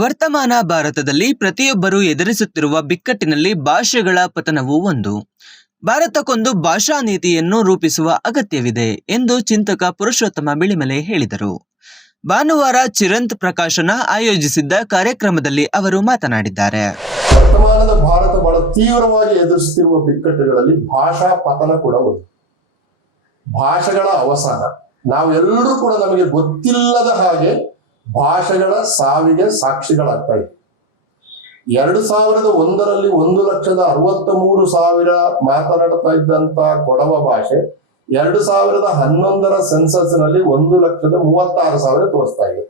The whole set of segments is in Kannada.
ವರ್ತಮಾನ ಭಾರತದಲ್ಲಿ ಪ್ರತಿಯೊಬ್ಬರು ಎದುರಿಸುತ್ತಿರುವ ಬಿಕ್ಕಟ್ಟಿನಲ್ಲಿ ಭಾಷೆಗಳ ಪತನವೂ ಒಂದು. ಭಾರತಕ್ಕೊಂದು ಭಾಷಾ ನೀತಿಯನ್ನು ರೂಪಿಸುವ ಅಗತ್ಯವಿದೆ ಎಂದು ಚಿಂತಕ ಪುರುಷೋತ್ತಮ ಬಿಳಿಮಲೆ ಹೇಳಿದರು. ಭಾನುವಾರ ಚಿರಂತ್ ಪ್ರಕಾಶನ ಆಯೋಜಿಸಿದ್ದ ಕಾರ್ಯಕ್ರಮದಲ್ಲಿ ಅವರು ಮಾತನಾಡಿದ್ದಾರೆ. ವರ್ತಮಾನದ ಭಾರತ ಬಹಳ ತೀವ್ರವಾಗಿ ಎದುರಿಸುತ್ತಿರುವ ಬಿಕ್ಕಟ್ಟುಗಳಲ್ಲಿ ಭಾಷಾ ಪತನ ಕೂಡ ಒಂದು. ಭಾಷೆಗಳ ಅವಸಾನ, ನಾವೆಲ್ಲರೂ ಕೂಡ ನಮಗೆ ಗೊತ್ತಿಲ್ಲದ ಹಾಗೆ ಭಾಷೆಗಳ ಸಾವಿಗೆ ಸಾಕ್ಷಿಗಳಾಗ್ತಾ ಇದೆ. 2001ರಲ್ಲಿ 1,63,000 ಮಾತನಾಡ್ತಾ ಇದ್ದಂತ ಕೊಡವ ಭಾಷೆ 2011ರ ಸೆನ್ಸಸ್ ನಲ್ಲಿ 1,36,000 ತೋರಿಸ್ತಾ ಇದೆ.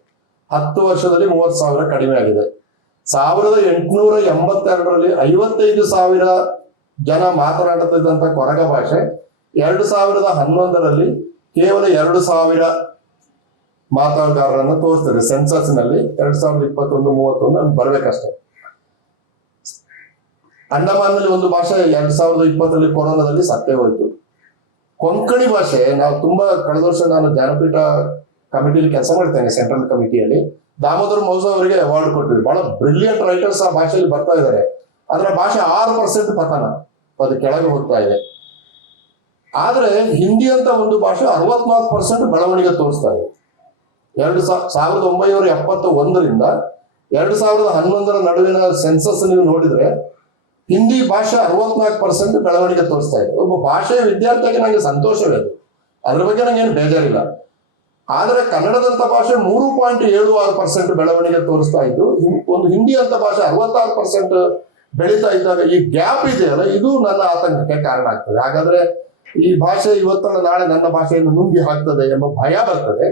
10 ವರ್ಷದಲ್ಲಿ 30,000 ಕಡಿಮೆ ಆಗಿದೆ. 1882ರಲ್ಲಿ 55,000 ಜನ ಮಾತನಾಡುತ್ತಿದ್ದಂತ ಕೊರಗ ಭಾಷೆ 2011ರಲ್ಲಿ ಕೇವಲ 2,000 ಮಾತನಾಡುಗಾರರನ್ನು ತೋರಿಸ್ತದೆ. ಸೆನ್ಸಸ್ ನಲ್ಲಿ 2021-31 ಬರ್ಬೇಕಷ್ಟೇ. ಅಂಡಮಾನ್ನಲ್ಲಿ ಒಂದು ಭಾಷೆ 2020ರಲ್ಲಿ ಕೊರೋನಾದಲ್ಲಿ ಸತ್ತೇ ಹೋಯ್ತು. ಕೊಂಕಣಿ ಭಾಷೆ ನಾವು ತುಂಬಾ ಕಳೆದ ವರ್ಷ ನಾನು ಜ್ಞಾನಪೀಠ ಕಮಿಟಿಯಲ್ಲಿ ಕೆಲಸ ಮಾಡ್ತೇನೆ, ಸೆಂಟ್ರಲ್ ಕಮಿಟಿಯಲ್ಲಿ. ದಾಮೋದರ್ ಮೌಜು ಅವರಿಗೆ ಅವಾರ್ಡ್ ಕೊಟ್ವಿ. ಬಹಳ ಬ್ರಿಲಿಯಂಟ್ ರೈಟರ್ಸ್ ಆ ಭಾಷೆಯಲ್ಲಿ ಬರ್ತಾ ಇದ್ದಾರೆ. ಅದರ ಭಾಷೆ 6% ಪತನ, ಅದು ಕೆಳಗೆ ಹೋಗ್ತಾ ಇದೆ. ಆದ್ರೆ ಹಿಂದಿ ಅಂತ ಒಂದು ಭಾಷೆ 64% ಬೆಳವಣಿಗೆ ತೋರಿಸ್ತಾ ಇದೆ. 1971ರಿಂದ 2011ರ ನಡುವಿನ ಸೆನ್ಸಸ್ ನೀವು ನೋಡಿದ್ರೆ ಹಿಂದಿ ಭಾಷೆ 64% ಬೆಳವಣಿಗೆ ತೋರಿಸ್ತಾ ಇದೆ. ಒಬ್ಬ ಭಾಷೆಯ ವಿದ್ಯಾರ್ಥಿಯಾಗಿ ನನಗೆ ಸಂತೋಷವೇ ಅದು, ಅದ್ರ ಬಗ್ಗೆ ನಂಗೇನು ಬೇಜಾರಿಲ್ಲ. ಆದ್ರೆ ಕನ್ನಡದಂತ ಭಾಷೆ 3.76% ಬೆಳವಣಿಗೆ ತೋರಿಸ್ತಾ ಇದ್ದು, ಒಂದು ಹಿಂದಿ ಅಂತ ಭಾಷೆ 66% ಬೆಳೀತಾ ಇದ್ದಾಗ ಈ ಗ್ಯಾಪ್ ಇದೆಯಲ್ಲ, ಇದು ನನ್ನ ಆತಂಕಕ್ಕೆ ಕಾರಣ ಆಗ್ತದೆ. ಹಾಗಾದ್ರೆ ಈ ಭಾಷೆ ಇವತ್ತಲ್ಲ ನಾಳೆ ನನ್ನ ಭಾಷೆಯನ್ನು ನುಂಗಿ ಹಾಕ್ತದೆ ಎಂಬ ಭಯ ಬರ್ತದೆ.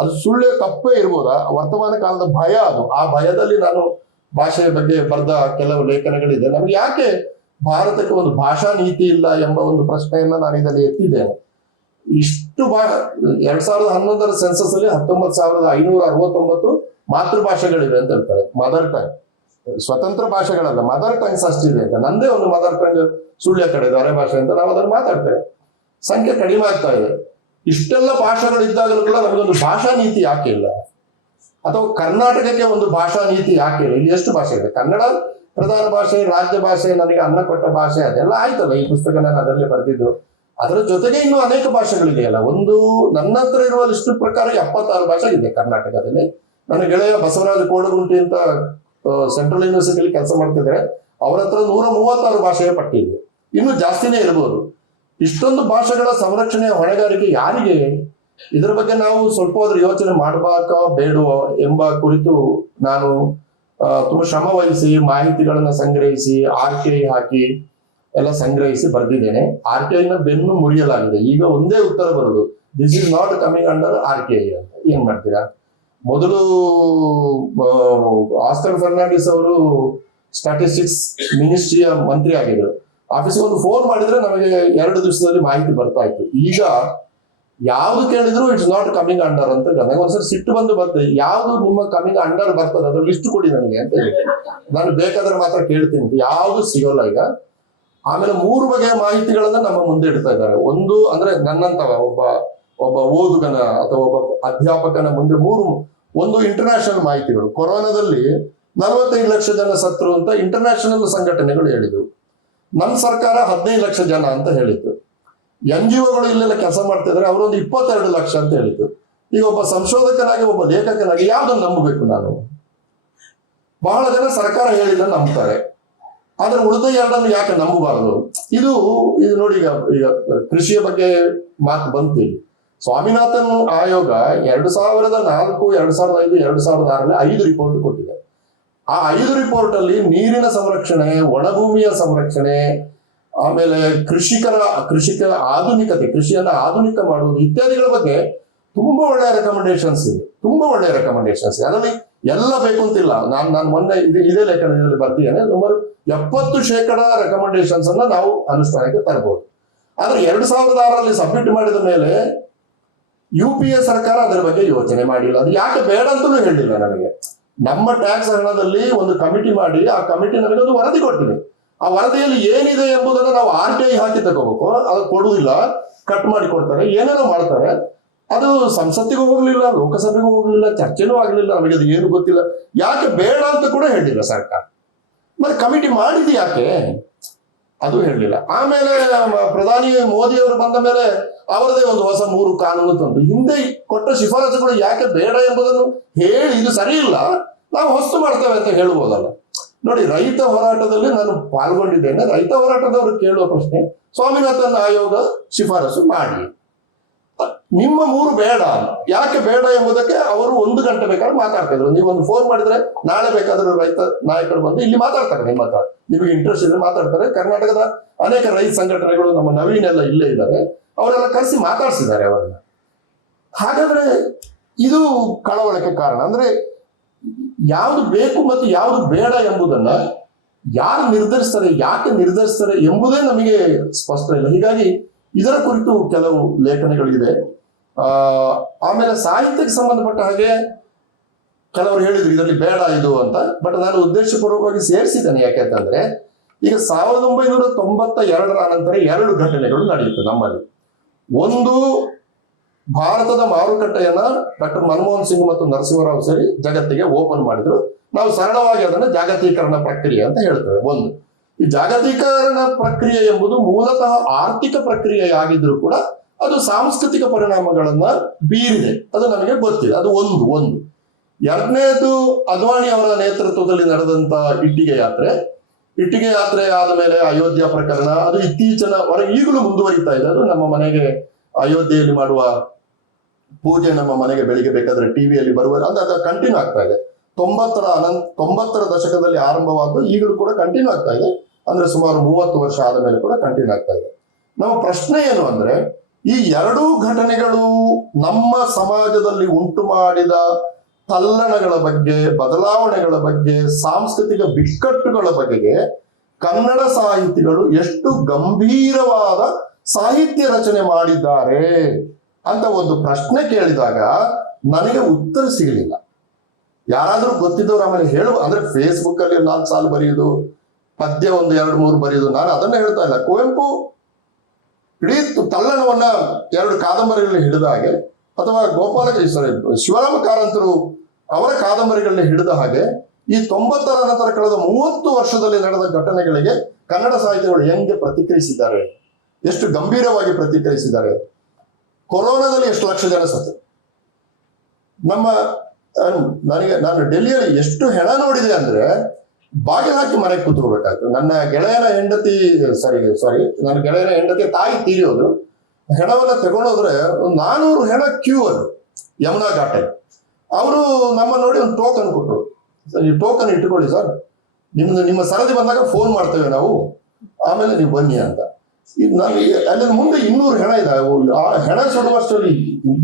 ಅದು ಸುಳ್ಳೆ ತಪ್ಪೇ ಇರ್ಬೋದಾ? ವರ್ತಮಾನ ಕಾಲದ ಭಯ ಅದು. ಆ ಭಯದಲ್ಲಿ ನಾನು ಭಾಷೆಯ ಬಗ್ಗೆ ಬರೆದ ಕೆಲವು ಲೇಖನಗಳಿದೆ. ನಮ್ಗೆ ಯಾಕೆ ಭಾರತಕ್ಕೆ ಒಂದು ಭಾಷಾ ನೀತಿ ಇಲ್ಲ ಎಂಬ ಒಂದು ಪ್ರಶ್ನೆಯನ್ನ ನಾನು ಇದರಲ್ಲಿ ಎತ್ತಿದ್ದೇನೆ. ಇಷ್ಟು 2011ರ ಸೆನ್ಸಸ್ ಅಲ್ಲಿ 19,569 ಮಾತೃಭಾಷೆಗಳಿವೆ ಅಂತ ಹೇಳ್ತಾರೆ. ಮದರ್ ಟಂಗ್, ಸ್ವತಂತ್ರ ಭಾಷೆಗಳಲ್ಲ, ಮದರ್ ಟಂಗ್ಸ್ ಅಷ್ಟಿದೆ ಅಂತ. ನಂದೇ ಒಂದು ಮದರ್ ಟಂಗ್ ಸುಳ್ಯ ಕಡೆ ಅರೆ ಭಾಷೆ ಅಂತ ನಾವು ಅದನ್ನು ಮಾತಾಡ್ತೇವೆ. ಸಂಖ್ಯೆ ಕಡಿಮೆ ಆಗ್ತಾ ಇದೆ. ಇಷ್ಟೆಲ್ಲ ಭಾಷೆಗಳಿದ್ದಾಗಲೂ ಕೂಡ ನಮಗೊಂದು ಭಾಷಾ ನೀತಿ ಯಾಕೆ ಇಲ್ಲ? ಅಥವಾ ಕರ್ನಾಟಕಕ್ಕೆ ಒಂದು ಭಾಷಾ ನೀತಿ ಯಾಕೆ ಇಲ್ಲ? ಇಲ್ಲಿ ಎಷ್ಟು ಭಾಷೆ ಇದೆ? ಕನ್ನಡ ಪ್ರಧಾನ ಭಾಷೆ, ರಾಜ್ಯ ಭಾಷೆ, ನನಗೆ ಅನ್ನ ಕೊಟ್ಟ ಭಾಷೆ, ಅದೆಲ್ಲ ಆಯ್ತಲ್ಲ. ಈ ಪುಸ್ತಕ ನಾನು ಅದರಲ್ಲೇ ಬರೆದಿದ್ದು. ಅದರ ಜೊತೆಗೆ ಇನ್ನೂ ಅನೇಕ ಭಾಷೆಗಳಿದೆಯಲ್ಲ. ಒಂದು ನನ್ನ ಹತ್ರ ಇರುವ ಲಿಸ್ಟ್ ಪ್ರಕಾರ 76 ಭಾಷೆ ಇದೆ ಕರ್ನಾಟಕದಲ್ಲಿ. ನನ್ನ ಗೆಳೆಯ ಬಸವರಾಜ ಕೋಡಗುಂಟಿ ಅಂತ ಸೆಂಟ್ರಲ್ ಯೂನಿವರ್ಸಿಟಿಯಲ್ಲಿ ಕೆಲಸ ಮಾಡ್ತಿದ್ದಾರೆ. ಅವರ ಹತ್ರ 136 ಭಾಷೆಯ ಪಟ್ಟಿ ಇದೆ. ಇನ್ನೂ ಜಾಸ್ತಿನೇ ಇರಬಹುದು. ಇಷ್ಟೊಂದು ಭಾಷೆಗಳ ಸಂರಕ್ಷಣೆಯ ಹೊಣೆಗಾರಿಕೆ ಯಾರಿಗೆ? ಇದರ ಬಗ್ಗೆ ನಾವು ಸ್ವಲ್ಪ ಆದ್ರೂ ಯೋಚನೆ ಮಾಡಬೇಕಾ ಬೇಡವೋ ಎಂಬ ಕುರಿತು ನಾನು ತುಂಬಾ ಶ್ರಮ ವಹಿಸಿ ಮಾಹಿತಿಗಳನ್ನ ಸಂಗ್ರಹಿಸಿ RTI ಹಾಕಿ ಎಲ್ಲ ಸಂಗ್ರಹಿಸಿ ಬರೆದಿದ್ದೇನೆ. RTI ನ ಬೆನ್ನು ಮುರಿಯಲಾಗಿದೆ. ಈಗ ಒಂದೇ ಉತ್ತರ ಬರೋದು, this is not coming under RTI ಅಂತ. ಏನ್ ಮಾಡ್ತೀರಾ? ಮೊದಲು ಆಸ್ಕರ್ ಫರ್ನಾಂಡಿಸ್ ಅವರು ಸ್ಟಾಟಿಸ್ಟಿಕ್ಸ್ ಮಿನಿಸ್ಟ್ರಿಯ ಮಂತ್ರಿ ಆಗಿದ್ರು. ಆಫೀಸ್ಗೆ ಒಂದು ಫೋನ್ ಮಾಡಿದ್ರೆ ನಮಗೆ 2 ದಿವಸದಲ್ಲಿ ಮಾಹಿತಿ ಬರ್ತಾ ಇತ್ತು. ಈಗ ಯಾವ್ದು ಕೇಳಿದ್ರು ಇಟ್ಸ್ ನಾಟ್ ಕಮಿಂಗ್ ಅಂಡರ್ ಅಂತ. ನನಗೆ ಒಂದ್ಸರಿ ಸಿಟ್ಟು ಬಂದು ಬರ್ತದೆ, ಯಾವ್ದು ನಿಮ್ಮ ಕಮಿಂಗ್ ಅಂಡರ್ ಬರ್ತದೆ ಅದ್ರ ಲಿಸ್ಟ್ ಕೊಡಿ ನನಗೆ ಅಂತ ಹೇಳಿ. ನಾನು ಬೇಕಾದ್ರೆ ಮಾತ್ರ ಕೇಳ್ತೀನಿ, ಯಾವ್ದು ಸಿಗೋಲ್ಲ ಈಗ. ಆಮೇಲೆ 3 ಬಗೆಯ ಮಾಹಿತಿಗಳನ್ನ ನಮ್ಮ ಮುಂದೆ ಇಡ್ತಾ ಇದ್ದಾರೆ. ಒಂದು ಅಂದ್ರೆ ನನ್ನಂತವ ಒಬ್ಬ ಓದುಗನ ಅಥವಾ ಒಬ್ಬ ಅಧ್ಯಾಪಕನ ಮುಂದೆ 3. ಒಂದು ಇಂಟರ್ನ್ಯಾಷನಲ್ ಮಾಹಿತಿಗಳು. ಕೊರೋನಾದಲ್ಲಿ 45 ಲಕ್ಷ ಜನ ಸತ್ರು ಅಂತ ಇಂಟರ್ನ್ಯಾಷನಲ್ ಸಂಘಟನೆಗಳು ಹೇಳಿದ್ವು. ನಮ್ಮ ಸರ್ಕಾರ 15 ಲಕ್ಷ ಜನ ಅಂತ ಹೇಳಿತ್ತು. NGOಗಳು ಇಲ್ಲೆಲ್ಲ ಕೆಲಸ ಮಾಡ್ತಿದ್ರೆ ಅವರೊಂದು 22 ಲಕ್ಷ ಅಂತ ಹೇಳಿತ್ತು. ಈಗ ಒಬ್ಬ ಸಂಶೋಧಕನಾಗಿ, ಒಬ್ಬ ಲೇಖಕನಾಗಿ ಯಾವ್ದನ್ನು ನಂಬಬೇಕು ನಾನು? ಬಹಳ ಜನ ಸರ್ಕಾರ ಹೇಳಿದ ನಂಬ್ತಾರೆ, ಆದ್ರೆ ಉಳಿದ 2 ಯಾಕೆ ನಂಬಬಾರದು? ಇದು ನೋಡಿ, ಈಗ ಕೃಷಿಯ ಬಗ್ಗೆ ಮಾತು ಬಂತು. ಸ್ವಾಮಿನಾಥನ್ ಆಯೋಗ 2004, 2005, 2006ರಲ್ಲಿ 5 ರಿಪೋರ್ಟ್ ಕೊಟ್ಟಿದೆ. ಆ 5 ರಿಪೋರ್ಟ್ ಅಲ್ಲಿ ನೀರಿನ ಸಂರಕ್ಷಣೆ, ಒಣಭೂಮಿಯ ಸಂರಕ್ಷಣೆ, ಆಮೇಲೆ ಕೃಷಿಕ ಆಧುನಿಕತೆ, ಕೃಷಿಯನ್ನ ಆಧುನಿಕ ಮಾಡುವುದು ಇತ್ಯಾದಿಗಳ ಬಗ್ಗೆ ತುಂಬಾ ಒಳ್ಳೆಯ ರೆಕಮೆಂಡೇಶನ್ಸ್ ಇದೆ. ಅದರಲ್ಲಿ ಎಲ್ಲ ಬೇಕು ಅಂತಿಲ್ಲ. ನಾನು ಮೊನ್ನೆ ಇದೇ ಲೇಖನದಲ್ಲಿ ಬರ್ತಿದ್ದೇನೆ. ಸುಮಾರು 70% ರೆಕಮೆಂಡೇಶನ್ಸ್ ಅನ್ನ ನಾವು ಅನುಷ್ಠಾನಕ್ಕೆ ತರಬಹುದು. ಆದ್ರೆ 2006ರಲ್ಲಿ ಸಬ್ಮಿಟ್ ಮಾಡಿದ ಮೇಲೆ UPA ಸರ್ಕಾರ ಅದರ ಬಗ್ಗೆ ಯೋಚನೆ ಮಾಡಿಲ್ಲ. ಅದು ಯಾಕೆ ಬೇಡ ಅಂತಲೂ ಹೇಳಿಲ್ಲ ನನಗೆ. ನಮ್ಮ ಟ್ಯಾಕ್ಸ್ ಹಣದಲ್ಲಿ ಒಂದು ಕಮಿಟಿ ಮಾಡಿ, ಆ ಕಮಿಟಿ ನನಗೆ ಒಂದು ವರದಿ ಕೊಟ್ಟಿದೆ. ಆ ವರದಿಯಲ್ಲಿ ಏನಿದೆ ಎಂಬುದನ್ನು ನಾವು RTI ಹಾಕಿ ತಗೋಬೇಕು. ಅದು ಕೊಡುವುದಿಲ್ಲ, ಕಟ್ ಮಾಡಿ ಕೊಡ್ತಾರೆ, ಏನೇನೋ ಮಾಡ್ತಾರೆ. ಅದು ಸಂಸತ್ತಿಗೂ ಹೋಗ್ಲಿಲ್ಲ, ಲೋಕಸಭೆಗೂ ಹೋಗ್ಲಿಲ್ಲ, ಚರ್ಚೆನೂ ಆಗ್ಲಿಲ್ಲ, ನಮಗೆ ಅದು ಏನು ಗೊತ್ತಿಲ್ಲ. ಯಾಕೆ ಬೇಡ ಅಂತ ಕೂಡ ಹೇಳಿಲ್ಲ ಸರ್ಕಾರ. ಮತ್ತೆ ಕಮಿಟಿ ಮಾಡಿದ್ದು ಯಾಕೆ ಅದು ಹೇಳಲಿಲ್ಲ. ಆಮೇಲೆ ಪ್ರಧಾನಿ ಮೋದಿ ಅವರು ಬಂದ ಮೇಲೆ ಅವರದೇ ಒಂದು ಹೊಸ 3 ಕಾನೂನು ತಂದು ಹಿಂದೆ ಕೊಟ್ಟ ಶಿಫಾರಸುಗಳು ಯಾಕೆ ಬೇಡ ಎಂಬುದನ್ನು ಹೇಳಿ ಇದು ಸರಿ ಇಲ್ಲ, ನಾವು ಹೊಸ್ತು ಮಾಡ್ತೇವೆ ಅಂತ ಹೇಳ್ಬೋದಲ್ಲ. ನೋಡಿ, ರೈತ ಹೋರಾಟದಲ್ಲಿ ನಾನು ಪಾಲ್ಗೊಂಡಿದ್ದೇನೆ. ರೈತ ಹೋರಾಟದವರು ಕೇಳುವ ಪ್ರಶ್ನೆ, ಸ್ವಾಮಿನಾಥನ್ ಆಯೋಗ ಶಿಫಾರಸು ಮಾಡಿ, ನಿಮ್ಮ 3 ಬೇಡ, ಯಾಕೆ ಬೇಡ ಎಂಬುದಕ್ಕೆ ಅವರು 1 ಗಂಟೆ ಬೇಕಾದ್ರೆ ಮಾತಾಡ್ತಾ ಇದ್ರು. ನೀವೊಂದು ಫೋನ್ ಮಾಡಿದ್ರೆ ನಾಳೆ ಬೇಕಾದ್ರೂ ರೈತ ನಾಯಕರು ಬಂದು ಇಲ್ಲಿ ಮಾತಾಡ್ತಾರೆ, ನಿಮ್ಮ ಹತ್ರ ನಿಮಗೆ ಇಂಟ್ರೆಸ್ಟ್ ಇದ್ರೆ ಮಾತಾಡ್ತಾರೆ. ಕರ್ನಾಟಕದ ಅನೇಕ ರೈತ ಸಂಘಟನೆಗಳು, ನಮ್ಮ ನವೀನ್ ಎಲ್ಲ ಇಲ್ಲೇ ಇದ್ದಾರೆ, ಅವರೆಲ್ಲ ಕರೆಸಿ ಮಾತಾಡ್ಸಿದ್ದಾರೆ ಅವರನ್ನ. ಹಾಗಾದ್ರೆ ಇದು ಕಳವಳಕ್ಕೆ ಕಾರಣ. ಅಂದ್ರೆ ಯಾವುದು ಬೇಕು ಮತ್ತು ಯಾವುದು ಬೇಡ ಎಂಬುದನ್ನ ಯಾರು ನಿರ್ಧರಿಸ್ತಾರೆ, ಯಾಕೆ ನಿರ್ಧರಿಸ್ತಾರೆ ಎಂಬುದೇ ನಮಗೆ ಸ್ಪಷ್ಟ ಇಲ್ಲ. ಹೀಗಾಗಿ ಇದರ ಕುರಿತು ಕೆಲವು ಲೇಖನಗಳಿದೆ. ಆಮೇಲೆ ಸಾಹಿತ್ಯಕ್ಕೆ ಸಂಬಂಧಪಟ್ಟ ಹಾಗೆ ಕೆಲವರು ಹೇಳಿದ್ರು ಇದರಲ್ಲಿ ಬೇಡ ಇದು ಅಂತ, ಬಟ್ ನಾನು ಉದ್ದೇಶಪೂರ್ವಕವಾಗಿ ಸೇರಿಸಿದ್ದೇನೆ. ಯಾಕೆಂತಂದ್ರೆ ಈಗ 1992ರ ಅನಂತರ 2 ಘಟನೆಗಳು ನಡೆಯುತ್ತೆ ನಮ್ಮಲ್ಲಿ. ಒಂದು, ಭಾರತದ ಮಾರುಕಟ್ಟೆಯನ್ನ ಡಾಕ್ಟರ್ ಮನಮೋಹನ್ ಸಿಂಗ್ ಮತ್ತು ನರಸಿಂಹರಾವ್ ಸೇರಿ ಜಗತ್ತಿಗೆ ಓಪನ್ ಮಾಡಿದ್ರು. ನಾವು ಸರಳವಾಗಿ ಅದನ್ನ ಜಾಗತೀಕರಣ ಪ್ರಕ್ರಿಯೆ ಅಂತ ಹೇಳ್ತೇವೆ. ಒಂದು, ಈ ಜಾಗತೀಕರಣ ಪ್ರಕ್ರಿಯೆ ಎಂಬುದು ಮೂಲತಃ ಆರ್ಥಿಕ ಪ್ರಕ್ರಿಯೆಯಾಗಿದ್ರು ಕೂಡ ಅದು ಸಾಂಸ್ಕೃತಿಕ ಪರಿಣಾಮಗಳನ್ನ ಬೀರಿದೆ, ಅದು ನಮಗೆ ಗೊತ್ತಿದೆ. ಅದು ಒಂದು. ಎರಡನೇದು, ಅದ್ವಾನಿ ಅವರ ನೇತೃತ್ವದಲ್ಲಿ ನಡೆದಂತ ಇಟ್ಟಿಗೆ ಯಾತ್ರೆ ಆದ ಮೇಲೆ ಅಯೋಧ್ಯ ಪ್ರಕರಣ, ಅದು ಇತ್ತೀಚಿನವರೆಗೆ ಈಗಲೂ ಮುಂದುವರಿತಾ ಇದೆ. ಅದು ನಮ್ಮ ಮನೆಗೆ ಅಯೋಧ್ಯೆಯಲ್ಲಿ ಮಾಡುವ ಪೂಜೆ ನಮ್ಮ ಮನೆಗೆ ಬೆಳಿಗ್ಗೆ ಬೇಕಾದ್ರೆ ಟಿವಿಯಲ್ಲಿ ಬರುವ, ಅಂದ್ರೆ ಅದು ಕಂಟಿನ್ಯೂ ಆಗ್ತಾ ಇದೆ. 90ರ ದಶಕದಲ್ಲಿ ಆರಂಭವಾದ್ದು ಈಗಲೂ ಕೂಡ ಕಂಟಿನ್ಯೂ ಆಗ್ತಾ ಇದೆ. ಅಂದ್ರೆ ಸುಮಾರು 30 ವರ್ಷ ಆದ ಮೇಲೆ ಕೂಡ ಕಂಟಿನ್ಯೂ ಆಗ್ತಾ ಇದೆ. ನಮ್ಮ ಪ್ರಶ್ನೆ ಏನು ಅಂದ್ರೆ, ಈ 2 ಘಟನೆಗಳು ನಮ್ಮ ಸಮಾಜದಲ್ಲಿ ಉಂಟು ಮಾಡಿದ ತಲ್ಲಣಗಳ ಬಗ್ಗೆ, ಬದಲಾವಣೆಗಳ ಬಗ್ಗೆ, ಸಾಂಸ್ಕೃತಿಕ ಬಿಕ್ಕಟ್ಟುಗಳ ಬಗೆಗೆ ಕನ್ನಡ ಸಾಹಿತಿಗಳು ಎಷ್ಟು ಗಂಭೀರವಾದ ಸಾಹಿತ್ಯ ರಚನೆ ಮಾಡಿದ್ದಾರೆ ಅಂತ ಒಂದು ಪ್ರಶ್ನೆ ಕೇಳಿದಾಗ ನನಗೆ ಉತ್ತರ ಸಿಗಲಿಲ್ಲ. ಯಾರಾದ್ರೂ ಗೊತ್ತಿದ್ದವ್ರು ಆಮೇಲೆ ಹೇಳುವ, ಅಂದ್ರೆ ಫೇಸ್ಬುಕ್ ಅಲ್ಲಿ 4 ಸಾಲು ಬರೆಯುವುದು, ಪದ್ಯ 1, 2, 3 ಬರೆಯುವುದು, ನಾನು ಅದನ್ನ ಹೇಳ್ತಾ ಇಲ್ಲ. ಕುವೆಂಪು ಇಡೀ ತಲ್ಲಣವನ್ನ 2 ಕಾದಂಬರಿಗಳಲ್ಲಿ ಹಿಡಿದ ಹಾಗೆ, ಅಥವಾ ಶಿವರಾಮ ಕಾರಂತರು ಅವರ ಕಾದಂಬರಿಗಳಲ್ಲಿ ಹಿಡಿದ ಹಾಗೆ, ಈ 90ರ ನಂತರ ಕಳೆದ 30 ವರ್ಷದಲ್ಲಿ ನಡೆದ ಘಟನೆಗಳಿಗೆ ಕನ್ನಡ ಸಾಹಿತಿಗಳು ಹೆಂಗೆ ಪ್ರತಿಕ್ರಿಯಿಸಿದ್ದಾರೆ, ಎಷ್ಟು ಗಂಭೀರವಾಗಿ ಪ್ರತಿಕ್ರಿಯಿಸಿದ್ದಾರೆ. ಕೊರೋನಾದಲ್ಲಿ ಎಷ್ಟು ಲಕ್ಷ ಜನ ಸತ್ತು, ನಾನು ಡೆಲ್ಲಿಯಲ್ಲಿ ಎಷ್ಟು ಹೆಣ ನೋಡಿದೆ ಅಂದ್ರೆ ಬಾಗಿಲು ಹಾಕಿ ಮನೆಗೆ ಕೂತ್ಕೋಬೇಕಾಯ್ತು. ನನ್ನ ಗೆಳೆಯನ ಹೆಂಡತಿ ತಾಯಿ ತೀರಿಯೋದು, ಹೆಣವನ್ನ ತಗೊಂಡೋದ್ರೆ 400 ಹೆಣ ಕ್ಯೂ ಅದು ಯಮುನಾ ಘಾಟಲ್ಲಿ. ಅವರು ನಮ್ಮ ನೋಡಿ ಒಂದು ಟೋಕನ್ ಕೊಟ್ಟರು, ಈ ಟೋಕನ್ ಇಟ್ಕೊಳ್ಳಿ ಸರ್, ನಿಮ್ಮ ಸರದಿ ಬಂದಾಗ ಫೋನ್ ಮಾಡ್ತೇವೆ ನಾವು, ಆಮೇಲೆ ನೀವು ಬನ್ನಿ ಅಂತ. ನಾನು ಅಲ್ಲಿ ಮುಂದೆ 200 ಹೆಣ ಇದೆ. ಆ ಹೆಣ ಸುಡುವಷ್ಟರಲ್ಲಿ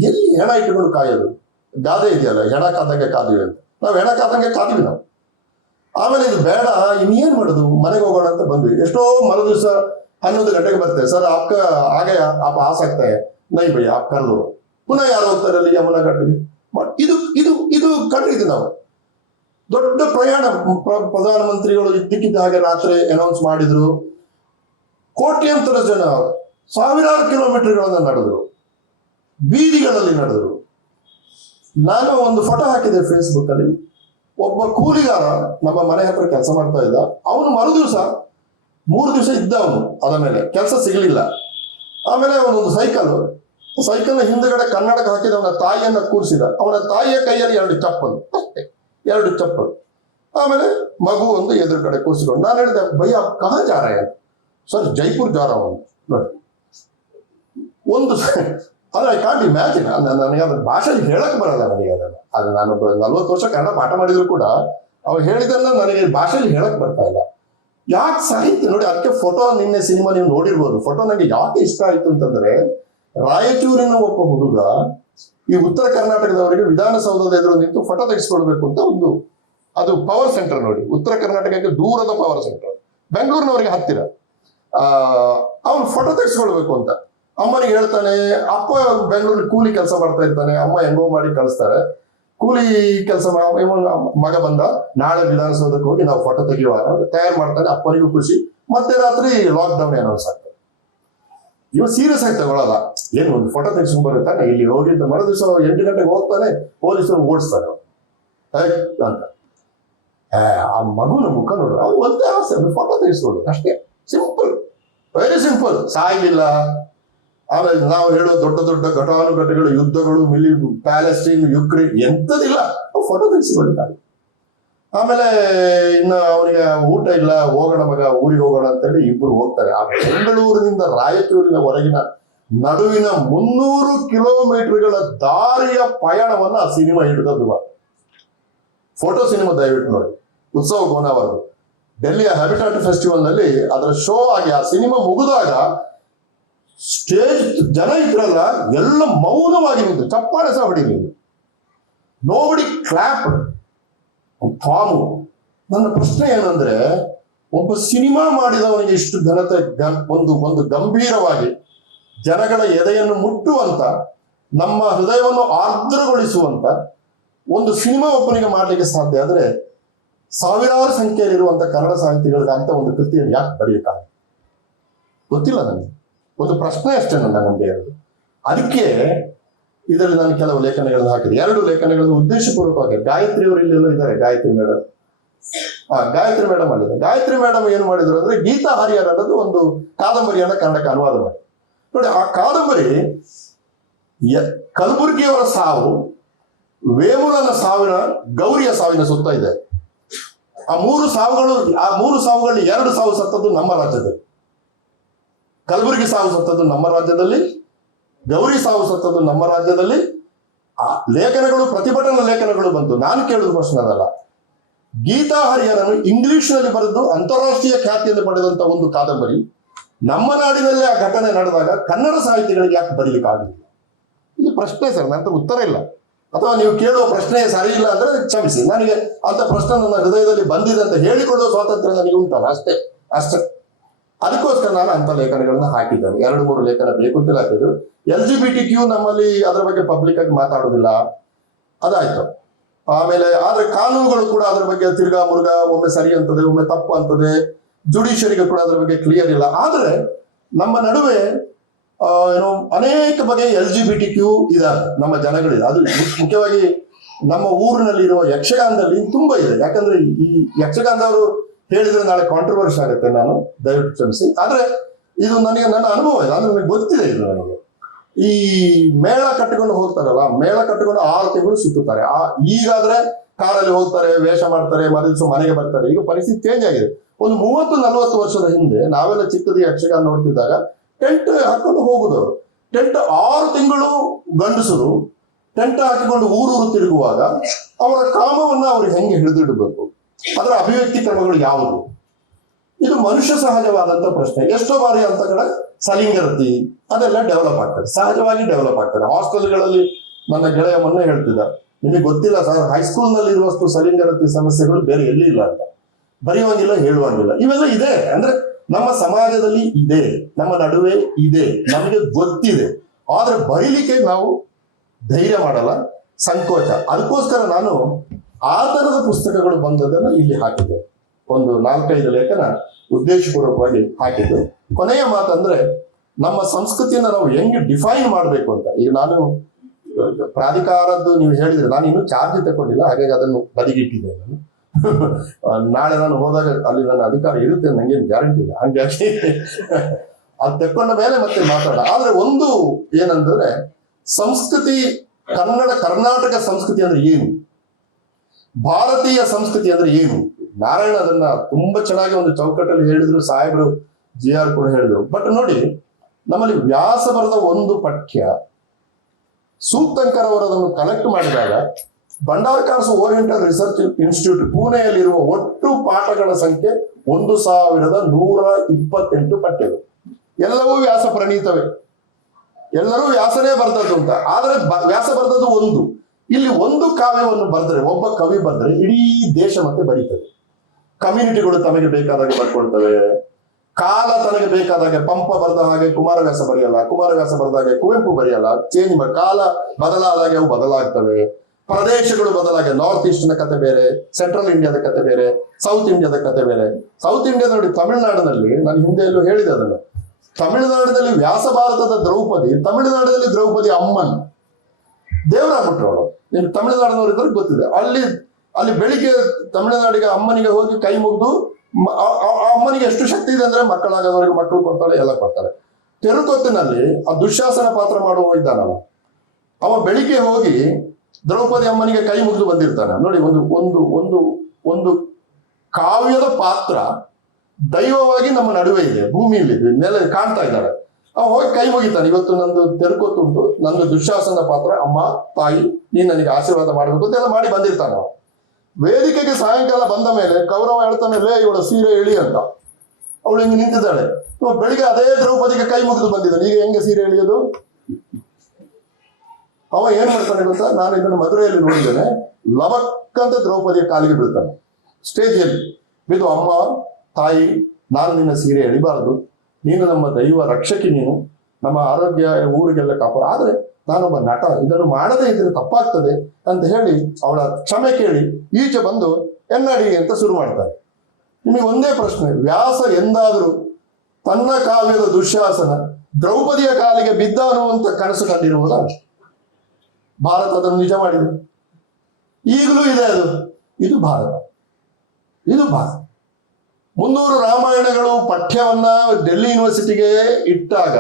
ಎಲ್ಲಿ ಹೆಣ ಇಟ್ಟುಕೊಂಡು ಕಾಯೋದು? ಗಾದೆ ಇದೆಯಲ್ಲ, ಹೆಣ ಕಾದಂಗೆ ಕಾದಿವಿ ಅಂತ. ನಾವು ಹೆಣ ಕಾದಂಗೆ ಕಾದಿವಿ ನಾವು. ಆಮೇಲೆ ಇದು ಬೇಡ, ಇನ್ನೇನ್ ಮಾಡುದು, ಮನೆಗೆ ಹೋಗೋಣ ಅಂತ ಬಂದ್ವಿ. ಎಷ್ಟೋ ಮರು ದಿವಸ 11 ಗಂಟೆಗೆ ಬರ್ತೇವೆ, ಸರ್ ಆಪ್ಕ ಆಗ ಆಪ ಆ ಸಕ್ತಾ ಹೈ ನೈ ಭಯ್ಯ ಆಪ್ ಕರ್ ಲೋ. ಪುನಃ ಯಾರು ಹೋಗ್ತಾರೆ ಅಲ್ಲಿ ಯಮುನಾ ಘಾಟಿಗೆ. ಇದು ಕಂಡಿದ್ದು ನಾವು. ದೊಡ್ಡ ಪ್ರಯಾಣ, ಪ್ರಧಾನಮಂತ್ರಿಗಳು ಇದ್ದಕ್ಕಿದ್ದ ಹಾಗೆ ರಾತ್ರಿ ಅನೌನ್ಸ್ ಮಾಡಿದ್ರು. ಕೋಟ್ಯಾಂತರ ಜನ ಸಾವಿರಾರು ಕಿಲೋಮೀಟರ್ಗಳನ್ನ ನಡೆದ್ರು, ಬೀದಿಗಳಲ್ಲಿ ನಡೆದ್ರು. ನಾನು ಒಂದು ಫೋಟೋ ಹಾಕಿದೆ ಫೇಸ್ಬುಕ್ ಅಲ್ಲಿ. ಒಬ್ಬ ಕೂಲಿಗಾರ ನಮ್ಮ ಮನೆ ಹತ್ರ ಕೆಲಸ ಮಾಡ್ತಾ ಇದ್ದ. ಅವನು ಮರು ದಿವಸ 3 ದಿವಸ ಇದ್ದ, ಅವನು ಅದ ಮೇಲೆ ಕೆಲಸ ಸಿಗಲಿಲ್ಲ. ಆಮೇಲೆ ಅವನೊಂದು ಸೈಕಲ್ನ ಹಿಂದ್ಗಡೆ ಕನ್ನಡಕ ಹಾಕಿದ ಅವನ ತಾಯಿಯನ್ನ ಕೂರಿಸಿದ. ಅವನ ತಾಯಿಯ ಕೈಯಲ್ಲಿ 2 ಚಪ್ಪಲ್. ಆಮೇಲೆ ಮಗು ಒಂದು ಎದುರುಗಡೆ ಕೂರಿಸಿಕೊಂಡು. ನಾನು ಹೇಳಿದೆ, ಭಯ್ಯ ಕಹಾ ಜಾ ರಹಾ ಹೈ? ಸರ್ ಜೈಪುರ್ ಜಾ ರಹಾ ಹೂಂ. ನೋಡಿ, ಒಂದು ಆದ್ರೆ ಐ ಕಾಂಟ್ ಇಮ್ಯಾಜಿನ್. ನನಗೆ ಅದನ್ನ ಭಾಷೆಯಲ್ಲಿ ಹೇಳಕ್ ಬರಲ್ಲ ನನಗೆ. ಅದು ನಾನು 40 ವರ್ಷ ಕನ್ನಡ ಪಾಠ ಮಾಡಿದ್ರು ಕೂಡ ಅವ ಹೇಳಿದನ್ನ ನನಗೆ ಭಾಷೆಯಲ್ಲಿ ಹೇಳಕ್ ಬರ್ತಾ ಇಲ್ಲ. ಯಾಕೆ ಸಾಹಿತ್ಯ ನೋಡಿ, ಅದಕ್ಕೆ ಫೋಟೋ, ನಿನ್ನೆ ಸಿನಿಮಾ ನೀವು ನೋಡಿರ್ಬೋದು. ಫೋಟೋ ನನಗೆ ಯಾಕೆ ಇಷ್ಟ ಆಯ್ತು ಅಂತಂದ್ರೆ, ರಾಯಚೂರಿನ ಒಬ್ಬ ಹುಡುಗ ಈ ಉತ್ತರ ಕರ್ನಾಟಕದವರಿಗೆ ವಿಧಾನಸೌಧದ ಎದುರು ನಿಂತು ಫೋಟೋ ತೆಗೆಸ್ಕೊಳ್ಬೇಕು ಅಂತ ಒಂದು, ಅದು ಪವರ್ ಸೆಂಟರ್ ನೋಡಿ, ಉತ್ತರ ಕರ್ನಾಟಕಕ್ಕೆ ದೂರದ ಪವರ್ ಸೆಂಟರ್, ಬೆಂಗಳೂರಿನವರಿಗೆ ಹತ್ತಿರ. ಅವನು ಫೋಟೋ ತೆಗೆಸ್ಕೊಳ್ಬೇಕು ಅಂತ ಅಮ್ಮನಿಗೆ ಹೇಳ್ತಾನೆ. ಅಪ್ಪ ಬೆಂಗಳೂರಲ್ಲಿ ಕೂಲಿ ಕೆಲಸ ಮಾಡ್ತಾ ಇರ್ತಾನೆ, ಅಮ್ಮ ಹೆಂಗೋ ಮಾಡಿ ಕಳಿಸ್ತಾರೆ. ಕೂಲಿ ಕೆಲಸ ಮಗ ಬಂದ, ನಾಳೆ ವಿಧಾನಸೌಧಕ್ಕೆ ಹೋಗಿ ನಾವು ಫೋಟೋ ತೆಗೆಯುವ ತಯಾರು ಮಾಡ್ತಾನೆ. ಅಪ್ಪನಿಗೂ ಖುಷಿ. ಮತ್ತೆ ರಾತ್ರಿ ಲಾಕ್ಡೌನ್ ಅನೌನ್ಸ್ ಆಗ್ತದೆ. ಇವ ಸೀರಿಯಸ್ ಆಗಿ ತಗೊಳಲ್ಲ. ಏನು ಒಂದು ಫೋಟೋ ತೆಗೆಸ್ಕೊಂಡ್ ಬರುತ್ತಾನೆ, ಇಲ್ಲಿ ಹೋಗಿದ್ದ ಮರು ದಿವಸ 8 ಗಂಟೆಗೆ ಹೋಗ್ತಾನೆ, ಪೊಲೀಸರು ಓಡಿಸ್ತಾರೆ ಅಂತ. ಆ ಮಗುನ ಮುಖ ನೋಡು, ಅವ್ರು ಒಂದೇ ಆಸೆ, ಒಂದು ಫೋಟೋ ತೆಗೆಸ್ಕೊಡು ಅಷ್ಟೇ. Simple, very simple. ಸಾಯ್ಲಿಲ್ಲ. ಆಮೇಲೆ ನಾವು ಹೇಳೋ ದೊಡ್ಡ ದೊಡ್ಡ ಘಟಾನುಘಟಿಗಳು, ಯುದ್ಧಗಳು, ಪ್ಯಾಲೆಸ್ಟೈನ್, ಯುಕ್ರೇನ್ ಎಂಥದಿಲ್ಲ, ಫೋಟೋ ತೆಗೆಸಿಕೊಂಡಿದ್ದಾರೆ. ಆಮೇಲೆ ಇನ್ನು ಅವನಿಗೆ ಊಟ ಇಲ್ಲ, ಹೋಗೋಣ ಮಗ ಊರಿಗೆ ಹೋಗೋಣ ಅಂತೇಳಿ ಇಬ್ಬರು ಹೋಗ್ತಾರೆ. ಆ ಬೆಂಗಳೂರಿನಿಂದ ರಾಯಚೂರಿನ ಹೊರಗಿನ ನಡುವಿನ 300 ಕಿಲೋಮೀಟರ್ಗಳ ದಾರಿಯ ಪಯಣವನ್ನ ಆ ಸಿನಿಮಾ ಹಿಡಿದದ್ದು. ಫೋಟೋ ಸಿನಿಮಾ ದಯವಿಟ್ಟು ನೋಡಿ, ಉತ್ಸವ ಗೋನಾವರದು. ಡೆಲ್ಲಿಯ ಹ್ಯಾಬಿಟಾಟ್ ಫೆಸ್ಟಿವಲ್ ನಲ್ಲಿ ಅದರ ಶೋ ಆಗಿ ಆ ಸಿನಿಮಾ ಮುಗಿದಾಗ ಸ್ಟೇಜ್ ಜನ ಇದ್ರಲ್ಲ, ಎಲ್ಲ ಮೌನವಾಗಿ ನಿಂತು, ಚಪ್ಪಾಳೆ ಸಹ ಹೊಡಿಲಿಲ್ಲ, ನೋಬಡಿ ಕ್ಲಾಪ್. ಥಾಮು, ನನ್ನ ಪ್ರಶ್ನೆ ಏನಂದ್ರೆ, ಒಬ್ಬ ಸಿನಿಮಾ ಮಾಡಿದವನಿಗೆ ಇಷ್ಟು ಘನತೆ, ಒಂದು ಗಂಭೀರವಾಗಿ ಜನಗಳ ಎದೆಯನ್ನು ಮುಟ್ಟುವಂತ, ನಮ್ಮ ಹೃದಯವನ್ನು ಆರ್ದ್ರಗೊಳಿಸುವಂತ ಒಂದು ಸಿನಿಮಾ ಒಬ್ಬನಿಗೆ ಮಾಡ್ಲಿಕ್ಕೆ ಸಾಧ್ಯ ಆದ್ರೆ, ಸಾವಿರಾರು ಸಂಖ್ಯೆಯಲ್ಲಿರುವಂತ ಕನ್ನಡ ಸಾಹಿತಿಗಳಿಗೆ ಅಂತ ಒಂದು ಕೃತಿಯನ್ನು ಯಾಕೆ ಬರೆಯಕ್ಕಾಗ ಗೊತ್ತಿಲ್ಲ ನನಗೆ. ಒಂದು ಪ್ರಶ್ನೆ ಅಷ್ಟೇ ನನ್ನ ಮುಂದೆ ಇರೋದು. ಅದಕ್ಕೆ ಇದರಲ್ಲಿ ನಾನು ಕೆಲವು ಲೇಖನಗಳನ್ನು ಹಾಕಿದೆ. 2 ಲೇಖನಗಳನ್ನು ಉದ್ದೇಶಪೂರ್ವಕವಾಗಿ, ಗಾಯತ್ರಿ ಅವರು ಇಲ್ಲೆಲ್ಲೋ ಇದ್ದಾರೆ, ಗಾಯತ್ರಿ ಮೇಡಮ್. ಗಾಯತ್ರಿ ಮೇಡಮ್ ಅಲ್ಲಿದೆ. ಗಾಯತ್ರಿ ಮೇಡಮ್ ಏನು ಮಾಡಿದ್ರು ಅಂದ್ರೆ, ಗೀತಾ ಹರಿಹರ ಅನ್ನೋದು ಒಂದು ಕಾದಂಬರಿಯನ್ನ ಕನ್ನಡಕ್ಕೆ ಅನುವಾದ ಮಾಡಿ ನೋಡಿ. ಆ ಕಾದಂಬರಿ ಕಲಬುರ್ಗಿಯವರ ಸಾವು, ವೇಮುಲನ ಸಾವಿನ, ಗೌರಿಯ ಸಾವಿನ ಸುತ್ತ ಇದೆ. ಆ 3 ಸಾವುಗಳಲ್ಲಿ 2 ಸಾವು ಸತ್ತದ್ದು ನಮ್ಮ ರಾಜ್ಯದಲ್ಲಿ. ಕಲಬುರ್ಗಿ ಸಾವು ಸತ್ತದ್ದು ನಮ್ಮ ರಾಜ್ಯದಲ್ಲಿ, ಗೌರಿ ಸಾವು ಸತ್ತದ್ದು ನಮ್ಮ ರಾಜ್ಯದಲ್ಲಿ. ಆ ಲೇಖನಗಳು, ಪ್ರತಿಭಟನಾ ಲೇಖನಗಳು ಬಂತು. ನಾನು ಕೇಳಿದ ಪ್ರಶ್ನೆ ಅದಲ್ಲ. ಗೀತಾ ಹರಿಹರನು ಇಂಗ್ಲಿಷ್ ನಲ್ಲಿ ಬರೆದು ಅಂತಾರಾಷ್ಟ್ರೀಯ ಖ್ಯಾತಿಯನ್ನು ಪಡೆದಂತ ಒಂದು ಕಾದಂಬರಿ ನಮ್ಮ ನಾಡಿನಲ್ಲೇ ಆ ಘಟನೆ ನಡೆದಾಗ ಕನ್ನಡ ಸಾಹಿತಿಗಳಿಗೆ ಯಾಕೆ ಬರೀಲಿಕ್ಕೆ ಆಗಲಿಲ್ಲ? ಇದು ಪ್ರಶ್ನೆ ಸರ್, ನಂತರ ಉತ್ತರ ಇಲ್ಲ. ಅಥವಾ ನೀವು ಕೇಳುವ ಪ್ರಶ್ನೆ ಸರಿ ಇಲ್ಲ ಅಂದ್ರೆ ಕ್ಷಮಿಸಿ, ನನಗೆ ಅಂತ ಪ್ರಶ್ನೆ ನನ್ನ ಹೃದಯದಲ್ಲಿ ಬಂದಿದೆ ಅಂತ ಹೇಳಿಕೊಳ್ಳುವ ಸ್ವಾತಂತ್ರ್ಯ ನನಗೆ ಉಂಟಲ್ಲ, ಅಷ್ಟೇ. ಅದಕ್ಕೋಸ್ಕರ ನಾನು ಅಂತ ಲೇಖನಗಳನ್ನ ಹಾಕಿದ್ದೇನೆ. 2-3 ಲೇಖನ ಬೇಕು ಅಂತ ಹಾಕಿದ್ರು. LGBTQ ನಮ್ಮಲ್ಲಿ ಅದರ ಬಗ್ಗೆ ಪಬ್ಲಿಕ್ ಆಗಿ ಮಾತಾಡೋದಿಲ್ಲ, ಅದಾಯ್ತು. ಆಮೇಲೆ ಆದ್ರೆ ಕಾನೂನುಗಳು ಕೂಡ ಅದರ ಬಗ್ಗೆ ತಿರ್ಗಾ ಮುರುಗ, ಒಮ್ಮೆ ಸರಿ ಅಂತದೆ, ಒಮ್ಮೆ ತಪ್ಪು ಅಂತದೆ. ಜುಡಿಷಿಯರಿಗೆ ಕೂಡ ಅದರ ಬಗ್ಗೆ ಕ್ಲಿಯರ್ ಇಲ್ಲ. ಆದ್ರೆ ನಮ್ಮ ನಡುವೆ ಅನೇಕ ಬಗೆಯ LGBTQ ಇದ್ದಾರೆ, ನಮ್ಮ ಜನಗಳಿದೆ. ಅದು ಮುಖ್ಯವಾಗಿ ನಮ್ಮ ಊರಿನಲ್ಲಿ ಇರುವ ಯಕ್ಷಗಾನದಲ್ಲಿ ತುಂಬಾ ಇದೆ. ಯಾಕಂದ್ರೆ ಈ ಯಕ್ಷಗಾನದವರು ಹೇಳಿದ್ರೆ ನಾಳೆ ಕಾಂಟ್ರವರ್ಸಿ ಆಗುತ್ತೆ, ನಾನು ದಯವಿಟ್ಟು ಕ್ಷಮಿಸಿ. ಆದ್ರೆ ಇದು ನನಗೆ ನನ್ನ ಅನುಭವ ಇದೆ, ಅಂದ್ರೆ ನನಗೆ ಗೊತ್ತಿದೆ ಇದು ನನಗೆ. ಈ ಮೇಳ ಕಟ್ಟಿಕೊಂಡು ಹೋಗ್ತಾರಲ್ಲ, ಮೇಳ ಕಟ್ಟಿಕೊಂಡು 6 ತಿಂಗಳು ಸುತ್ತುತ್ತಾರೆ. ಈಗಾದ್ರೆ ಕಾರಲ್ಲಿ ಹೋಗ್ತಾರೆ, ವೇಷ ಮಾಡ್ತಾರೆ, ಮರಳಿಸು ಮನೆಗೆ ಬರ್ತಾರೆ. ಈಗ ಪರಿಸ್ಥಿತಿ ಚೇಂಜ್ ಆಗಿದೆ. ಒಂದು 30-40 ವರ್ಷದ ಹಿಂದೆ ನಾವೆಲ್ಲ ಚಿಕ್ಕದ ಯಕ್ಷಗಾನ ನೋಡ್ತಿದ್ದಾಗ ಟೆಂಟ್ ಹಾಕೊಂಡು ಹೋಗುದವರು. ಟೆಂಟ್ 6 ತಿಂಗಳು ಗಂಡಸರು ಟೆಂಟ್ ಹಾಕಿಕೊಂಡು ಊರೂರು ತಿರುಗುವಾಗ ಅವರ ಕಾಮವನ್ನ ಅವ್ರಿಗೆ ಹೆಂಗೆ ಹಿಡಿದಿಡಬೇಕು, ಅದರ ಅಭಿವ್ಯಕ್ತಿ ಕ್ರಮಗಳು ಯಾವುದು? ಇದು ಮನುಷ್ಯ ಸಹಜವಾದಂತ ಪ್ರಶ್ನೆ. ಎಷ್ಟೋ ಬಾರಿ ಅಂತ ಕಡೆ ಸಲಿಂಗರತಿ ಅದೆಲ್ಲ ಡೆವಲಪ್ ಆಗ್ತದೆ, ಸಹಜವಾಗಿ ಡೆವಲಪ್ ಆಗ್ತದೆ. ಹಾಸ್ಟೆಲ್ಗಳಲ್ಲಿ ನನ್ನ ಗೆಳೆಯ ಮೊನ್ನೆ ಹೇಳ್ತಿದ್ದ, ನಿಮಗೆ ಗೊತ್ತಿಲ್ಲ ಸರ್, ಹೈಸ್ಕೂಲ್ ನಲ್ಲಿ ಇರುವಷ್ಟು ಸಲಿಂಗರತಿ ಸಮಸ್ಯೆಗಳು ಬೇರೆ ಎಲ್ಲಿ ಇಲ್ಲ ಅಂತ. ಬರೆಯುವಂಗಿಲ್ಲ, ಹೇಳುವಂಗಿಲ್ಲ, ಇವೆಲ್ಲ ಇದೆ. ಅಂದ್ರೆ ನಮ್ಮ ಸಮಾಜದಲ್ಲಿ ಇದೆ, ನಮ್ಮ ನಡುವೆ ಇದೆ, ನಮಗೆ ಗೊತ್ತಿದೆ. ಆದ್ರೆ ಬರೀಲಿಕ್ಕೆ ನಾವು ಧೈರ್ಯ ಮಾಡಲ್ಲ, ಸಂಕೋಚ. ಅದಕ್ಕೋಸ್ಕರ ನಾನು ಆ ತರದ ಪುಸ್ತಕಗಳು ಬಂದದನ್ನು ಇಲ್ಲಿ ಹಾಕಿದ್ದೆ. ಒಂದು 4-5 ಲೇಖನ ಉದ್ದೇಶಪೂರ್ವಕವಾಗಿ ಹಾಕಿದ್ದು. ಕೊನೆಯ ಮಾತಂದ್ರೆ, ನಮ್ಮ ಸಂಸ್ಕೃತಿಯನ್ನ ನಾವು ಹೆಂಗೆ ಡಿಫೈನ್ ಮಾಡಬೇಕು ಅಂತ. ಈಗ ನಾನು ಪ್ರಾಧಿಕಾರದ್ದು ನೀವು ಹೇಳಿದ್ರೆ, ನಾನು ಇನ್ನೂ ಚಾರ್ಜ್ ತಗೊಂಡಿಲ್ಲ, ಹಾಗಾಗಿ ಅದನ್ನು ಬದಿಗಿಟ್ಟಿದ್ದೆ ನಾನು. ನಾಳೆ ನಾನು ಹೋದಾಗ ಅಲ್ಲಿ ನನ್ನ ಅಧಿಕಾರ ಇರುತ್ತೆ ನಂಗೆ ಗ್ಯಾರಂಟಿ ಇಲ್ಲ, ಹಂಗಾಗಿ ಅದು ತೆಕ್ಕೊಂಡ ಮೇಲೆ ಮತ್ತೆ ಮಾತಾಡ. ಆದ್ರೆ ಒಂದು ಏನಂದ್ರೆ, ಸಂಸ್ಕೃತಿ, ಕರ್ನಾಟಕ ಸಂಸ್ಕೃತಿ ಅಂದ್ರೆ ಏನು, ಭಾರತೀಯ ಸಂಸ್ಕೃತಿ ಅಂದ್ರೆ ಏನು? ನಾರಾಯಣ ಅದನ್ನ ತುಂಬಾ ಚೆನ್ನಾಗಿ ಒಂದು ಚೌಕಟ್ಟಲ್ಲಿ ಹೇಳಿದ್ರು, ಸಾಹೇಬರು GR ಕೂಡ ಹೇಳಿದ್ರು. ಬಟ್ ನೋಡಿ, ನಮ್ಮಲ್ಲಿ ವ್ಯಾಸ ಬರೆದ ಒಂದು ಪಠ್ಯ ಸೂಕ್ತಂಕರ್ ಅವರು ಅದನ್ನು ಕಲೆಕ್ಟ್ ಮಾಡಿದಾಗ, ಭಂಡಾರ್ಕಾರ್ಸ್ ಓರಿಯೆಂಟಲ್ ರಿಸರ್ಚ್ ಇನ್ಸ್ಟಿಟ್ಯೂಟ್ ಪುಣೆಯಲ್ಲಿರುವ ಒಟ್ಟು ಪಾಠಗಳ ಸಂಖ್ಯೆ 1128 ಪಠ್ಯಗಳು. ಎಲ್ಲವೂ ವ್ಯಾಸ ಪ್ರಣೀತವೇ, ಎಲ್ಲರೂ ವ್ಯಾಸನೇ ಬರ್ದದ್ದು ಅಂತ. ಆದ್ರೆ ವ್ಯಾಸ ಬರ್ದದ್ದು ಒಂದು. ಇಲ್ಲಿ ಒಂದು ಕಾವ್ಯವನ್ನು ಬರೆದ್ರೆ, ಒಬ್ಬ ಕವಿ ಬರೆದ್ರೆ ಇಡೀ ದೇಶ ಮತ್ತೆ ಬರೀತದೆ. ಕಮ್ಯುನಿಟಿಗಳು ತಮಗೆ ಬೇಕಾದಾಗ ಬರ್ಕೊಳ್ತವೆ. ಕಾಲ ತನಗೆ ಬೇಕಾದಾಗ ಪಂಪ ಬರೆದ ಹಾಗೆ ಕುಮಾರವ್ಯಾಸ ಬರೆಯಲ್ಲ, ಕುಮಾರವ್ಯಾಸ ಬರೆದ ಹಾಗೆ ಕುವೆಂಪು ಬರೆಯಲ್ಲ. ಕಾಲ ಬದಲಾದಾಗೆ ಅವು ಬದಲಾಗ್ತವೆ. ಪ್ರದೇಶಗಳು ಬದಲಾಗಿ, ನಾರ್ತ್ ಈಸ್ಟ್ನ ಕತೆ ಬೇರೆ, ಸೆಂಟ್ರಲ್ ಇಂಡಿಯಾದ ಕತೆ ಬೇರೆ, ಸೌತ್ ಇಂಡಿಯಾದ ಕತೆ ಬೇರೆ. ಸೌತ್ ಇಂಡಿಯಾ ನೋಡಿ, ತಮಿಳುನಾಡಿನಲ್ಲಿ ನಾನು ಹಿಂದೆ ಎಲ್ಲೂ ಹೇಳಿದೆ ಅದನ್ನು, ತಮಿಳುನಾಡಿನಲ್ಲಿ ವ್ಯಾಸ ಭಾರತದ ದ್ರೌಪದಿ, ತಮಿಳುನಾಡಿನಲ್ಲಿ ದ್ರೌಪದಿ ಅಮ್ಮನ್ ದೇವರಾಗ್ಬಿಟ್ರು ಅವಳು. ನಿಮ್ಗೆ ತಮಿಳುನಾಡಿನವ್ರು ಇದ್ರೆ ಗೊತ್ತಿದೆ. ಅಲ್ಲಿ ಬೆಳಿಗ್ಗೆ ತಮಿಳುನಾಡಿಗೆ ಅಮ್ಮನಿಗೆ ಹೋಗಿ ಕೈ ಮುಗಿದು, ಆ ಅಮ್ಮನಿಗೆ ಎಷ್ಟು ಶಕ್ತಿ ಇದೆ ಅಂದ್ರೆ ಮಕ್ಕಳಾಗದವರಿಗೆ ಮಕ್ಕಳು ಕೊಡ್ತಾಳೆ, ಎಲ್ಲ ಕೊಡ್ತಾಳೆ. ತೆರುಕೊತ್ತಿನಲ್ಲಿ ಆ ದುಶ್ಯಾಸನ ಪಾತ್ರ ಮಾಡುವ ಇದ್ದಾನಲ್ಲ, ಅವ ಬೆಳಿಗ್ಗೆ ಹೋಗಿ ದ್ರೌಪದಿ ಅಮ್ಮನಿಗೆ ಕೈ ಮುಗಿದು ಬಂದಿರ್ತಾನೆ. ನೋಡಿ, ಒಂದು ಒಂದು ಒಂದು ಒಂದು ಕಾವ್ಯದ ಪಾತ್ರ ದೈವವಾಗಿ ನಮ್ಮ ನಡುವೆ ಇದೆ, ಭೂಮಿಯಲ್ಲಿ ಮೇಲೆ ಕಾಣ್ತಾ ಇದ್ದಾಳೆ. ಅವ ಹೋಗಿ ಕೈ ಮುಗಿತಾನೆ, ಇವತ್ತು ನಂದು ತೆರುಕೊತ್ತುಂಟು, ನಂದು ದುಶ್ಯಾಸನ ಪಾತ್ರ, ಅಮ್ಮ ತಾಯಿ ನೀನ್ ನನಗೆ ಆಶೀರ್ವಾದ ಮಾಡಬೇಕು ಅಂತೆಲ್ಲ ಮಾಡಿ ಬಂದಿರ್ತಾನ. ವೇದಿಕೆಗೆ ಸಾಯಂಕಾಲ ಬಂದ ಮೇಲೆ ಕೌರವ ಹೇಳ್ತಾನೆ, ಲೇ ಇವಳ ಸೀರೆ ಇಳಿ ಅಂತ. ಅವಳು ಹಿಂಗೆ ನಿಂತಿದ್ದಾಳೆ. ಬೆಳಿಗ್ಗೆ ಅದೇ ದ್ರೌಪದಿಗೆ ಕೈ ಮುಗಿದು ಬಂದಿದ್ದಾನೆ, ಈಗ ಹೆಂಗೆ ಸೀರೆ ಇಳಿಯೋದು? ಅವ ಏನ್ ಮಾಡ್ತಾನೆ ಗೊತ್ತಾ, ನಾನು ಇದನ್ನು ಮದುವೆಯಲ್ಲಿ ನೋಡಿದ್ದೇನೆ. ಲವಕ್ಕಂತ ದ್ರೌಪದಿಯ ಕಾಲಿಗೆ ಬೀಳ್ತಾನೆ ಸ್ಟೇಜಿಯಲ್ಲಿ ಬಿದ್ದು, ಅಮ್ಮ ತಾಯಿ ನಾನು ನಿನ್ನ ಸೀರೆ ಎಳಿಬಾರದು, ನೀನು ನಮ್ಮ ದೈವ ರಕ್ಷಕಿ, ನೀನು ನಮ್ಮ ಆರೋಗ್ಯ ಊರಿಗೆಲ್ಲ ಕಾಪಾಡ, ಆದ್ರೆ ನಾನೊಬ್ಬ ನಟ, ಇದನ್ನು ಮಾಡದೇ ಇದ್ರೆ ತಪ್ಪಾಗ್ತದೆ ಅಂತ ಹೇಳಿ ಅವಳ ಕ್ಷಮೆ ಕೇಳಿ ಈಚೆ ಬಂದು ಎನ್ನಡಿ ಅಂತ ಶುರು ಮಾಡ್ತಾರೆ. ನಿಮಗೆ ಒಂದೇ ಪ್ರಶ್ನೆ, ವ್ಯಾಸ ಎಂದಾದರೂ ತನ್ನ ಕಾವ್ಯದ ದುಶ್ಯಾಸನ ದ್ರೌಪದಿಯ ಕಾಲಿಗೆ ಬಿದ್ದ ಅನ್ನುವಂತ ಕನಸು ಕಂಡಿರುವುದಾ? ಭಾರತ ಅದನ್ನು ನಿಜ ಮಾಡಿದೆ, ಈಗಲೂ ಇದೆ ಅದು. ಇದು ಭಾರತ, ಇದು ಭಾರತ. 300 ರಾಮಾಯಣಗಳು ಪಠ್ಯವನ್ನ ಡೆಲ್ಲಿ ಯೂನಿವರ್ಸಿಟಿಗೆ ಇಟ್ಟಾಗ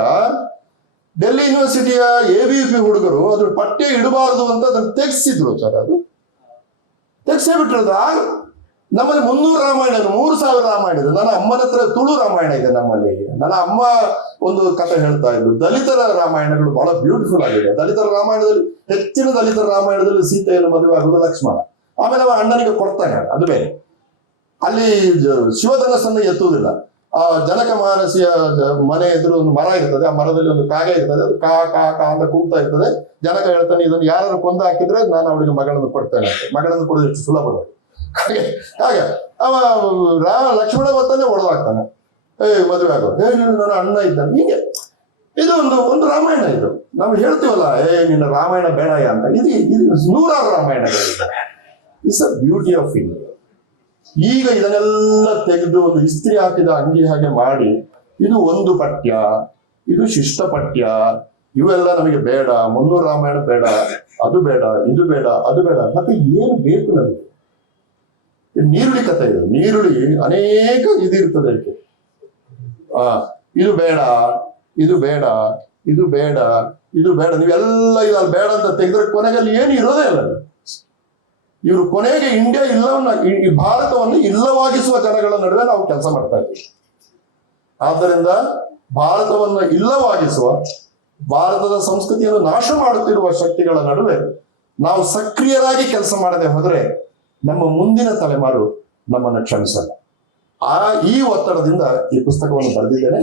ಡೆಲ್ಲಿ ಯೂನಿವರ್ಸಿಟಿಯ ABVP ಹುಡುಗರು ಅದ್ರ ಪಠ್ಯ ಇಡಬಾರದು ಅಂತ ಅದನ್ನು ತೆಗೆಸಿದ್ರು ಸರ್. ಅದು ತೆಗೆಸೇ ಬಿಟ್ಟಿರೋದು. ನಮ್ಮಲ್ಲಿ 300 ರಾಮಾಯಣ, 3000 ರಾಮಾಯಣ ಇದೆ. ನನ್ನ ಅಮ್ಮನ ಹತ್ರ ತುಳು ರಾಮಾಯಣ ಇದೆ ನಮ್ಮಲ್ಲಿ. ನನ್ನ ಅಮ್ಮ ಒಂದು ಕಥೆ ಹೇಳ್ತಾ ಇದ್ರು, ದಲಿತರ ರಾಮಾಯಣಗಳು ಬಹಳ ಬ್ಯೂಟಿಫುಲ್ ಆಗಿದೆ. ದಲಿತರ ರಾಮಾಯಣದಲ್ಲಿ ಹೆಚ್ಚಿನ ದಲಿತರ ರಾಮಾಯಣದಲ್ಲಿ ಸೀತೆಯನ್ನು ಮದುವೆ ಆಗುವುದು ಲಕ್ಷ್ಮಣ, ಆಮೇಲೆ ಅವ ಅಣ್ಣನಿಗೆ ಕೊಡ್ತಾನೆ, ಅದು ಬೇರೆ. ಅಲ್ಲಿ ಶಿವಧನಸ್ಸನ್ನು ಎತ್ತುವುದಿಲ್ಲ. ಆ ಜನಕ ಮಹರ್ಷಿಯ ಮನೆ ಎದುರು ಒಂದು ಮರ ಇರ್ತದೆ, ಆ ಮರದಲ್ಲಿ ಒಂದು ಕಾಗೆ ಇರ್ತದೆ, ಅದು ಕಾ ಕಾ ಕಾ ಅಂತ ಕೂಗ್ತಾ ಇರ್ತದೆ. ಜನಕ ಹೇಳ್ತಾನೆ, ಇದನ್ನು ಯಾರು ಕೊಂದು ಹಾಕಿದ್ರೆ ನಾನು ಅವಳಿಗೆ ಮಗಳನ್ನು ಕೊಡ್ತೇನೆ ಅಂತ. ಮಗಳನ್ನು ಕೊಡೋದು ಎಷ್ಟು ಸುಲಭ. ಹಾಗೆ ಅವ ಲಕ್ಷ್ಮಣ ಬರ್ತಾನೆ, ಹೊಡೆದಾಗ್ತಾನೆ, ಮದುವೆ ಆಗೋ, ನನ್ನ ಅಣ್ಣ ಇದ್ದಾನೆ. ಹೀಗೆ ಇದು ಒಂದು ರಾಮಾಯಣ. ಇದು ನಾವು ಹೇಳ್ತೀವಲ್ಲ, ನಿನ್ನ ರಾಮಾಯಣ ಬೇಡಯ್ಯ ಅಂತ. ಇದು 100 ರಾಮಾಯಣಗಳಿದೆ. It's a beauty of India. ಈಗ ಇದನ್ನೆಲ್ಲ ತೆಗೆದು ಒಂದು ಇಸ್ತ್ರಿ ಹಾಕಿದ ಅಂಗಿ ಹಾಗೆ ಮಾಡಿ, ಇದು ಒಂದು ಪಠ್ಯ, ಇದು ಶಿಷ್ಟ ಪಠ್ಯ, ಇವೆಲ್ಲ ನಮಗೆ ಬೇಡ, 300 ರಾಮಾಯಣ ಬೇಡ, ಅದು ಬೇಡ, ಇದು ಬೇಡ, ಅದು ಬೇಡ. ಮತ್ತೆ ಏನು ಬೇಕು ನಮಗೆ? ನೀರುಳ್ಳಿ ಕಥೆ ಇದೆ. ನೀರುಳ್ಳಿ ಅನೇಕ ಇದಿರ್ತದೆ ಅದಕ್ಕೆ. ಇದು ಬೇಡ, ಇದು ಬೇಡ, ಇದು ಬೇಡ, ಇದು ಬೇಡ, ನೀವೆಲ್ಲ ಇದ್ರಲ್ಲಿ ಬೇಡ ಅಂತ ತೆಗೆದ್ರೆ ಕೊನೆಗೆ ಅಲ್ಲಿ ಏನು ಇರೋದೇ ಇಲ್ಲ. ಇವರು ಕೊನೆಗೆ ಇಂಡಿಯಾ ಇಲ್ಲವನ್ನ, ಈ ಭಾರತವನ್ನು ಇಲ್ಲವಾಗಿಸುವ ಜನಗಳ ನಡುವೆ ನಾವು ಕೆಲಸ ಮಾಡ್ತಾ ಇದ್ದೀವಿ. ಆದ್ದರಿಂದ ಭಾರತವನ್ನು ಇಲ್ಲವಾಗಿಸುವ, ಭಾರತದ ಸಂಸ್ಕೃತಿಯನ್ನು ನಾಶ ಮಾಡುತ್ತಿರುವ ಶಕ್ತಿಗಳ ನಡುವೆ ನಾವು ಸಕ್ರಿಯರಾಗಿ ಕೆಲಸ ಮಾಡದೆ ಹೋದರೆ ನಮ್ಮ ಮುಂದಿನ ತಲೆಮಾರು ನಮ್ಮನ್ನು ಕ್ಷಮಿಸಲ್ಲ. ಈ ಒತ್ತಡದಿಂದ ಈ ಪುಸ್ತಕವನ್ನು ಬರೆದಿದ್ದೇನೆ.